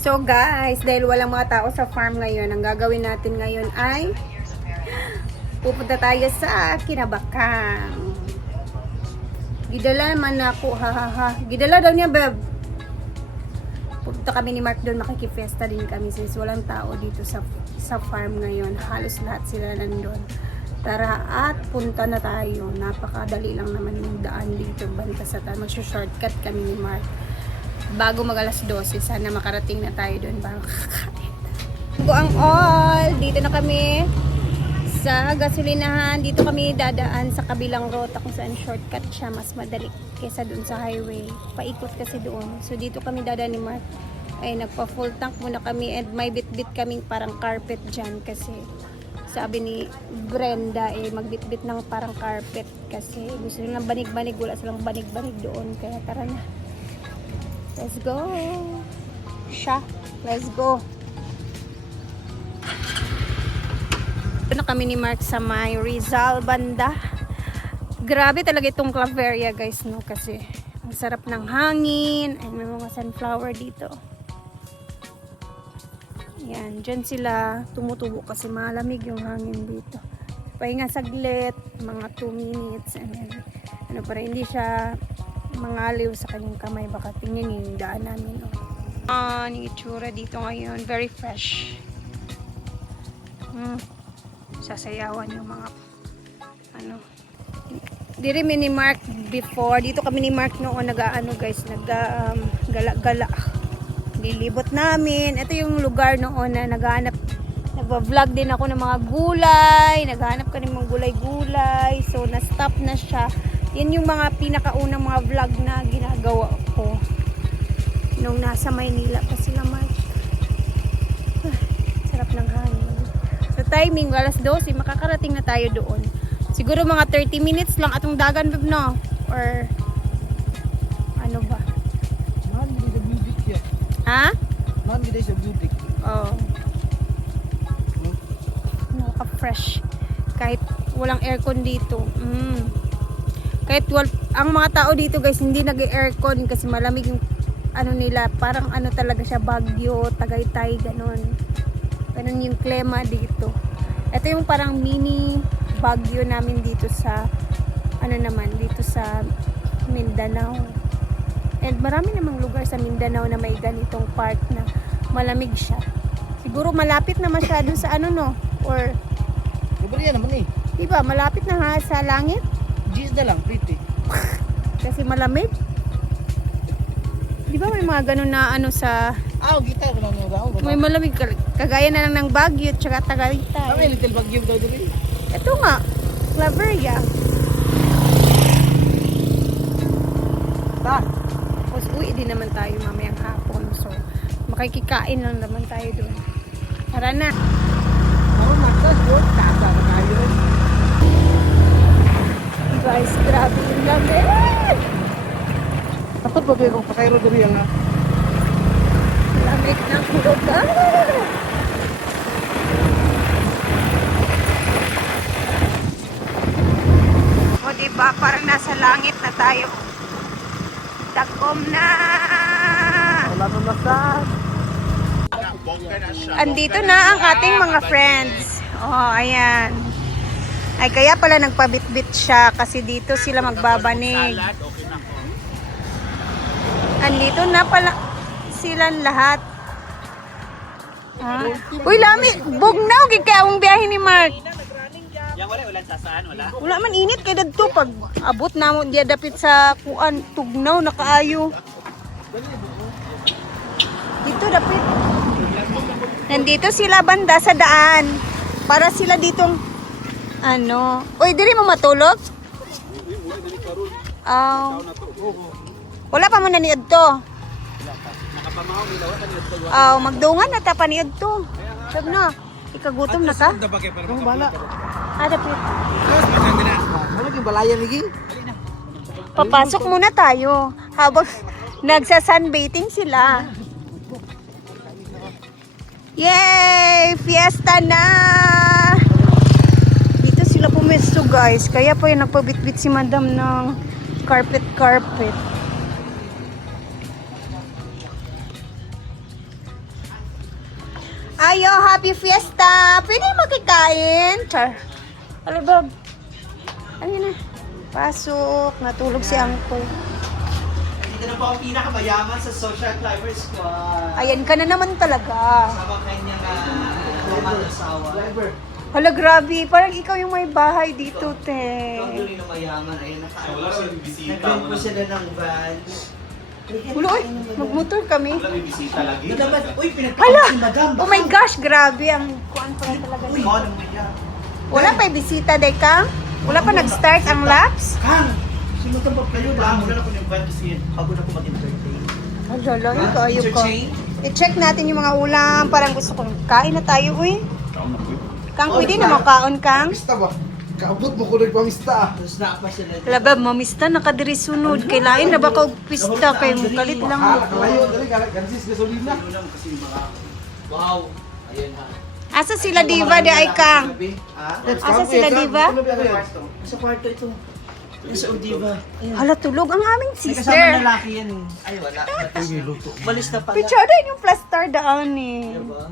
So guys, dahil walang mga tao sa farm ngayon, ang gagawin natin ngayon ay pupunta tayo sa Kinabakan. Gidala man ako, hahaha. Gidala daw niya, beb. Pupunta kami ni Mark doon, makikifesta din kami since walang tao dito sa farm ngayon. Halos lahat sila nandun. Tara at punta na tayo. Napakadali lang naman yung daan dito. Banta sa tayo. Mag-shortcut kami ni Mark. Bago mag alas 12, sana makarating na tayo doon bago kakain. Go ang all! Dito na kami sa gasolinahan. Dito kami dadaan sa kabilang rota kung saan shortcut siya. Mas madali kesa doon sa highway. Paikot kasi doon. So dito kami dadaan ni Mark. Ay nagpa full tank muna kami and may bit-bit kaming parang carpet dyan kasi sabi ni Brenda magbit-bit ng parang carpet kasi gusto nilang banig-banig. Wala silang banig-banig doon. Kaya tara na. Let's go. Siya. Let's go. Ito na kami ni Mark sa may Rizal banda. Grabe talaga itong Claveria guys, no? Kasi ang sarap ng hangin. Ay, may mga sunflower dito. Yan. Dyan sila tumutubo kasi malamig yung hangin dito. Pahinga saglit. Mga 2 minutes. And then, ano pa rin, hindi siya mangaliw sa kanyang kamay. Baka tingnan yung daan namin. Yung itsura dito ngayon. Very fresh. Sasayawan yung mga Diri mi ni Mark before. Dito kami ni Mark noon guys. Gala-gala. Nilibot namin. Ito yung lugar noon na nagva-vlog din ako ng mga gulay. Naghahanap ka ng mga gulay-gulay. So, na-stop na siya. Yan yung mga pinakaunang mga vlog na ginagawa ko nung nasa Maynila pa sila Mark. Sarap ng hangin. Sa timing, alas 12, makakarating na tayo doon. Siguro mga 30 minutes lang atong dagan, beb, no? Or ano ba? Ha? Oo. Nakaka-fresh. Kahit walang aircon dito. Kahit ang mga tao dito guys hindi nag-aircon kasi malamig yung nila, parang talaga siya Baguio, Tagaytay, ganon yung klima dito. Ito yung parang mini Baguio namin dito sa dito sa Mindanao. And marami namang lugar sa Mindanao na may ganitong part na malamig siya. Siguro malapit na masyado sa or Libre naman diba malapit na sa langit. Gis na lang, pretty. Kasi malamig. Di ba may mga ganun na sa... Kita ko lang yung May malamig. Kagaya na lang ng Baguio at saka Tagaytay. May little Baguio daw dito. Ito nga. Claveria. Tapos uwi din naman tayo mamayang hapon. So, makikikain lang naman tayo doon. Tara na. Tasa na tayo. Guys, grabe yung lamig. Tapos ba kung pasayro diri ang Lamig ng lugar. O diba, parang nasa langit na tayo. Takom na. wala na masas. Andito na ang ating mga friends. Oh, ayan. Ay, kaya pala nagpabit-bit siya kasi dito sila magbabanig. Andito na pala silang lahat. Uy, lami. Bugnaw, gika ang biyahe ni Mark. Wala sasaan, wala. Wala man init kay dadto pag abot na mo diya dapit sa kuan tugnaw na kaayo. Dito dapit. Nandito sila banda sa daan. Para sila ditong Uy, diri mo matulog? Wala pa man na niad to. Nakapamahaw nila wala niya. Magdungan na ta paniad to. Sab na. Ikagutom na ka? Bala. Dapit. Wala yung balayan lagi. Papasok muna tayo habang nagsa-sunbathing sila. Yay! Fiesta na! Dito sila pumesto guys. Kaya po yung nagpabitbit si madam ng carpet. Ayo, happy fiesta! Pwede makikain? Char. Alibog. Ayun na. Pasok. Natulog si Uncle. Dito na po ang pinakamayaman sa Social Climber Squad. Ayan ka na naman talaga. Sama kanyang asawa. Hala, grabe. Parang ikaw yung may bahay dito, te. Ito ang dulo ng mayaman. Ayun, nag-rent po sila ng van. Ulo, oy. Magmotor kami. May bisita lagi. Uy, Hala! pinagpapalala si Madam. Oh my gosh, grabe. Ang kuan pa rin talaga. Uy, anong mayaman? Wala pa bisita, Dekang? Wala pa nag-start ang laps? Kang! Sinutambak kayo lang. Muna na ko yung van kasi pagod ako mag-entertain. Hala, kayo ko. Entertain? I-check natin yung mga ulam. Parang gusto kong kain na tayo, uy. Kang, pwede na makaon, Kang? Pamista ba? Kaabot mo ko nagpamista ah. Tapos na pa sila. Labab, mamista, nakadiri sunod. Kailain na ba kag pista? Kay kalit lang. Hala, kalayo, dali, gansis gasolina. Wow! Ayun ha. Asa sila diva, di ay Kang? Ha? Asa sila diva? Sa kwarto ito. Nasa Udiva. Hala, tulog ang aming May kasama sister. lalaki yan eh. Ay, wala. Balis na pala. Picture din yung plaster daan eh. Diba?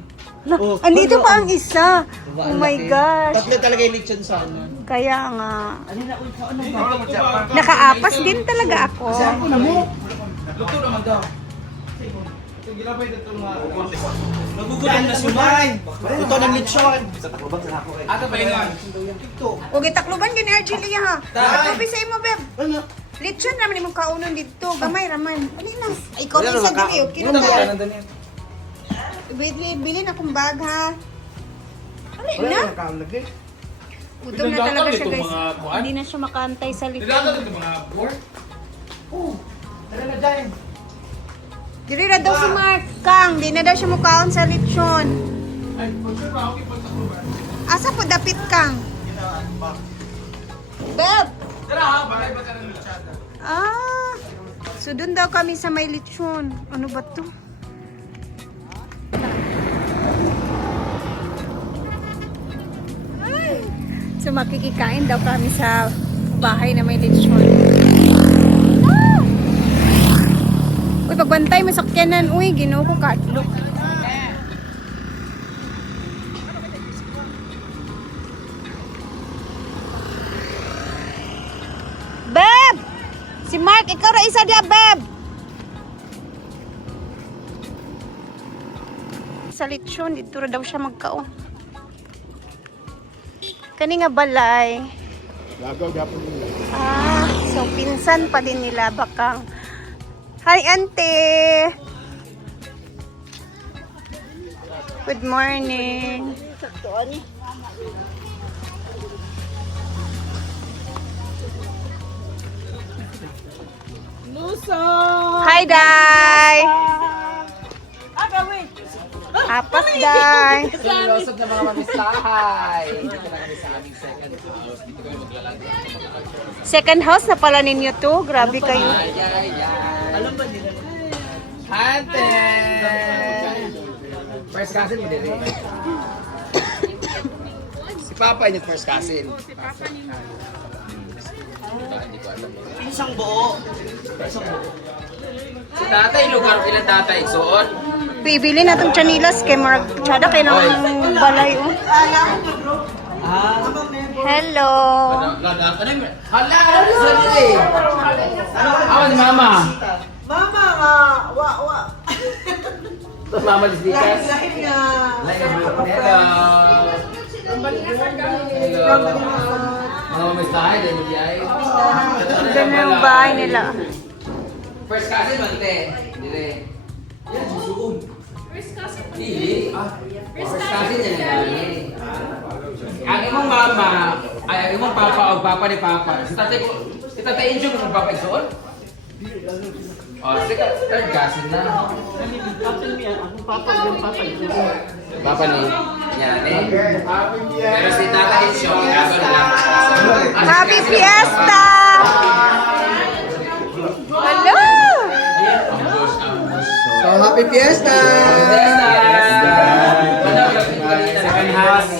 No, andito pa ang isa. Oh my gosh. Tatlo talaga yung lechon sa ano. Kaya nga. Ano na, uy, ano ba? Nakaapas din talaga ako. Ako na mo. Nagugulan na sumay. Ito ng lechon. Huwag itakluban gini Argelia ha. Ito sa imo, beb. Ano? Lechon naman imong kaunon dito. Gamay raman. Ano na? Ay, ikaw na isa dili. Okay na ba? Bili na kong bag ha. Ano na? Gutom na talaga siya guys. Hindi na siya makantay sa lechon. Tara na dyan. Dili na daw si Mark Kang. Di na daw siya mukaon sa lechon. Asa po dapit Kang? Beb! Ah, so dun daw kami sa may lechon. Ano ba to? Ay. So makikikain daw kami sa bahay na may lechon. Ah! Uy, pagbantay mo sakyanan. Uy, ginoo ko kadlok. Beb! Si Mark, ikaw ra isa dia, Beb! Sa lechon, dito ra daw siya magkaon. Kani nga balay. Lagaw gapon nila. Ah, so pinsan pa din nila bakang. Hi, Ante! Good morning. Hi, Day! Apas, Day! Lusog na mga mamistahay. Dito na kami sa aming second house. Dito kami maglalagay. Second house na pala ninyo to. Grabe kayo. Alam ba nila? Hante! First cousin mo din eh. Si Papa yung first cousin. Pinsang buo. Pinsang buo. Si tatay, lugar ilang tatay. Suot. Bibili na itong chanilas kay Mark. Tsada kayo ng balay. Oh. Ah, Hello! Hala! Sali! Ako si Mama. Mama nga, wa. Tapos Mama Lisdikas. Lahim nga. Hello! Hello! Mga mamistahay, dahil hindi ay. Ganda yung bahay nila. First cousin, Mante. Hindi. Yan, susuon. First cousin? Hindi. First cousin yan lagi. Ang imong mama, ay ang imong papa o papa ni papa. Si tatay Injo kung papa isuon? Oh, third cousin na. Papa ni yan eh. Pero si tatay Injo, ginagawa na lang. Happy Fiesta! Hello! So, happy fiesta! Second house.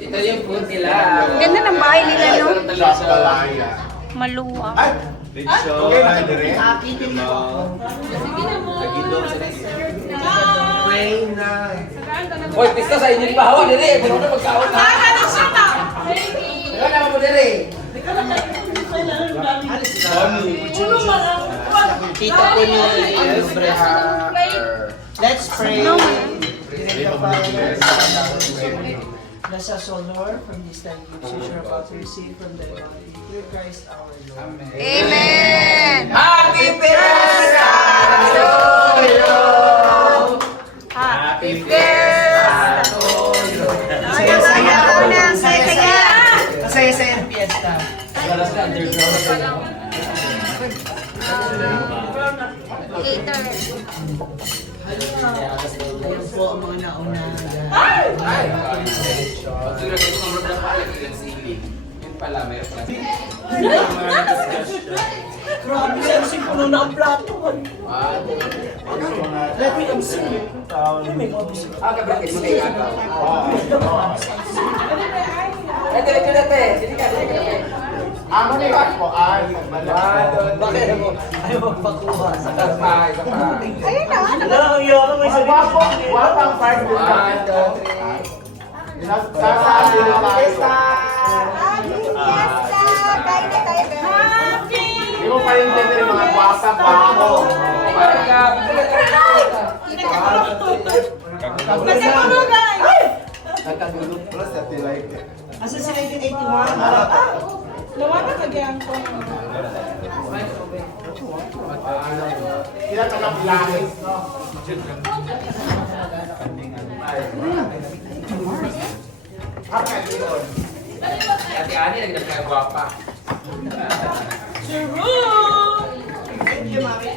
Ito yung food nila. Ganda ng bahay nila, no? Balaya. Maluwang. Akin din mo. Agido. Hoy, pista sa inyo ba? Hawa, diri. Puno na magkaon ha. Ikaw naman mo diri. Tita ko ni Let's pray. Bless us, O Lord, from this time which you are about to receive from the body through Christ our Lord. Amen! Happy Fiesta to you! Happy Fiesta to you! Saya-saya ang fiesta. Later. Yan po ang mga nauna. Ay! Pagsulat ko ng mga palagi ng siling. Yun pala, mayroon pala. Grabe yan, puno na ang plato. Let me observe. Kapatid mo kayo ano? Dito dati. Sini ka. Amo ni Wakpo ay magbalado. Bakit ako? Ayaw magpakuha sa Isa pa. Ayun na. Wala, ayaw ka may sabi. Wapang 5 din kami. Sasali na tayo. Happy Fiesta! Kain na tayo, guys. Hindi mo pa rin din yung mga guwapa pa ako. Plus that they like it. Asa si 1981? Sila ka ng langit, no? Haka yun. Ate Ani, lagi na kayo guwapa. Thank you, Mami.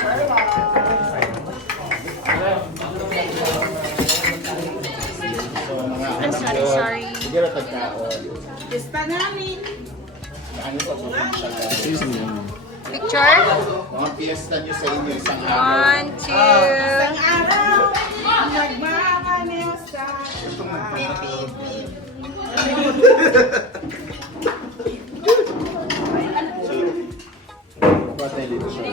Sorry. Sige na tagkaon. Ano pa po siya? Picture? Mga piyesta niyo sa inyo isang araw. 1, 2. Patay dito siya.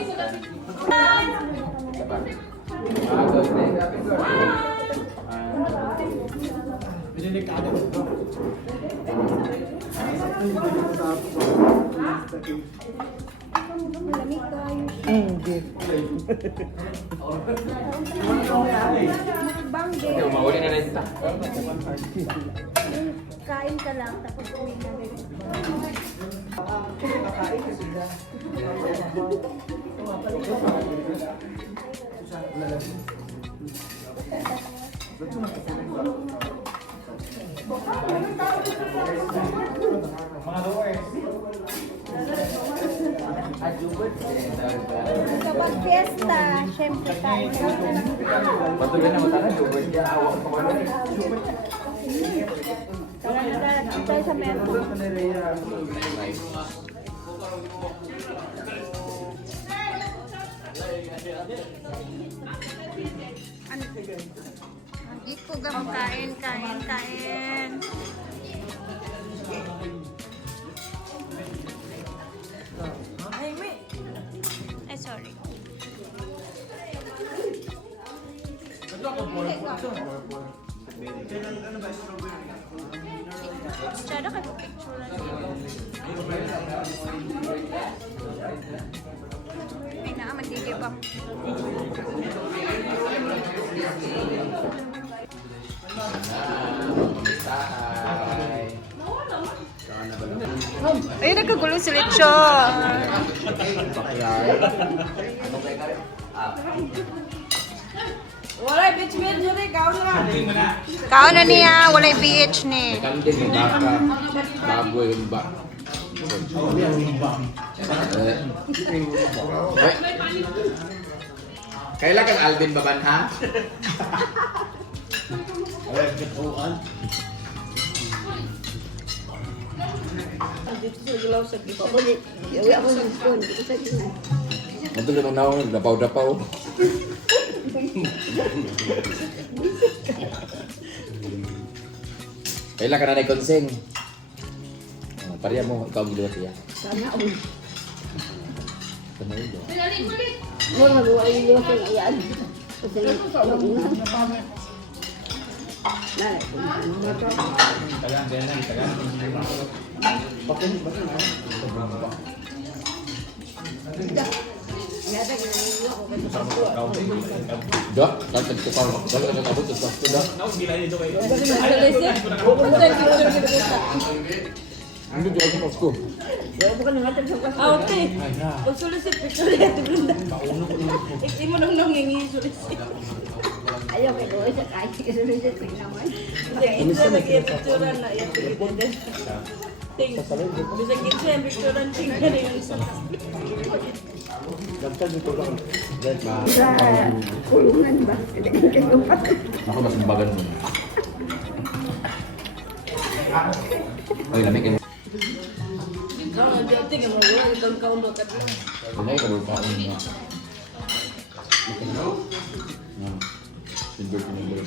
Mauli na rin ito. Kain ka lang, tapos uwi na rin. Kapag fiesta, syempre kain ka lang. Patuloy na matala, jubert niya. Awak ko ano. Tara na tayo sa metro. Hindi ko gam kain. Ay, sorry. Tsada ka picture lang. Ay na, magdidibak. Ay, nagkagulo si Lechon. Wala, bitch, bitch, yun Kao na niya, walay BH ni. Kanding yung baka. Baboy yung baka. Kailan kang Alvin Babanha? Ito lang naong dapaw-dapaw. Kailan ka na na-conseng? Pariya mo, ikaw ang giluwa siya. Sana ako. Sana yun. Mo magawa yung liwas ng ayan. Kasi Dah, tatag ko pa. Dala ka abot sa pasto dah. Hindi ko ako pasto. Okay. Pag-solicit, picture yan, Brenda. Hindi mo nang nangingi solicit. Ayaw kay Loy sa kahit kisulisit naman. Hindi na nag-picturean na yan. Ting. Bisa kitsa yung picturean, ting ka rin yung isa. Sa kulungan ba? Ako mas mabagan mo. Ay, lamig kayo. Ang dating ang mga itong kaulo ka lang. Tunay ka doon kaon nga. Silver ko ng bird.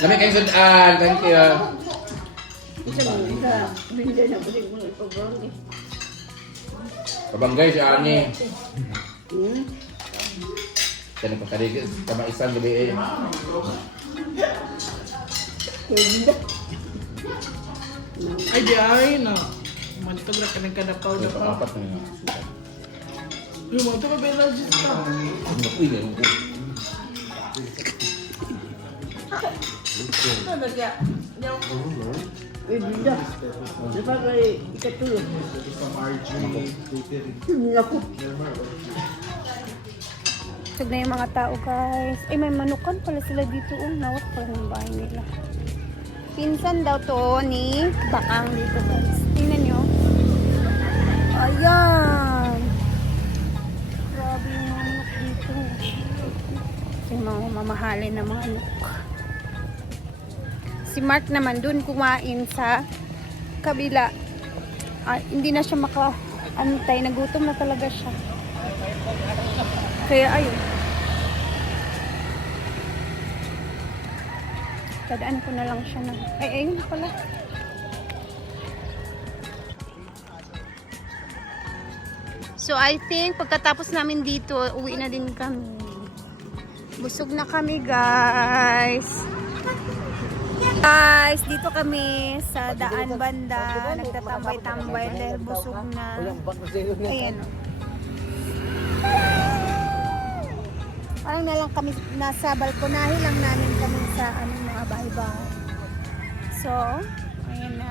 Lamig kayo sudan. Thank you. Kabanggay si Ani. Kaya nagpakarigis. Kamaisan gabi eh. Ay, di ay na. Mantog na kanang kanapaw na pa. Apat na nga. Yung mga ito mabelagis ka. Uy, ganun ko. Ano kaya? Uy, Brenda. Dapat kay ikatulog. Tug na yung mga tao guys. Ay may manukan pala sila dito. Nawak pala ng bahay nila. Pinsan daw to ni Bakang dito guys. Tingnan nyo. Ayan. Grabe yung mga manok dito. Yung mga mamahalin na mga manok. Si Mark naman dun kumain sa kabila. Hindi na siya maka-antay. Nagutom na talaga siya. Kaya ayun. Tadaan ko na lang siya na. Ay, ayun pala. So, I think pagkatapos namin dito, uwi na din kami. Busog na kami, guys. Guys, dito kami sa daan banda. Nagtatambay-tambay dahil busog na. Ayan o. Parang na lang kami nasa balkonahe lang namin kami sa mga bahay-bahay. So, ayan na.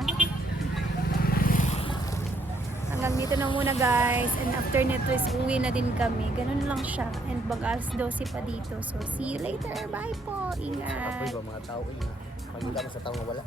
Hanggang dito na muna guys. And after nito is uwi na din kami. Ganun lang siya. And mag-alas 12 pa dito. So, see you later. Bye po. Ingat. Mga tao, pagkita mo sa tao wala.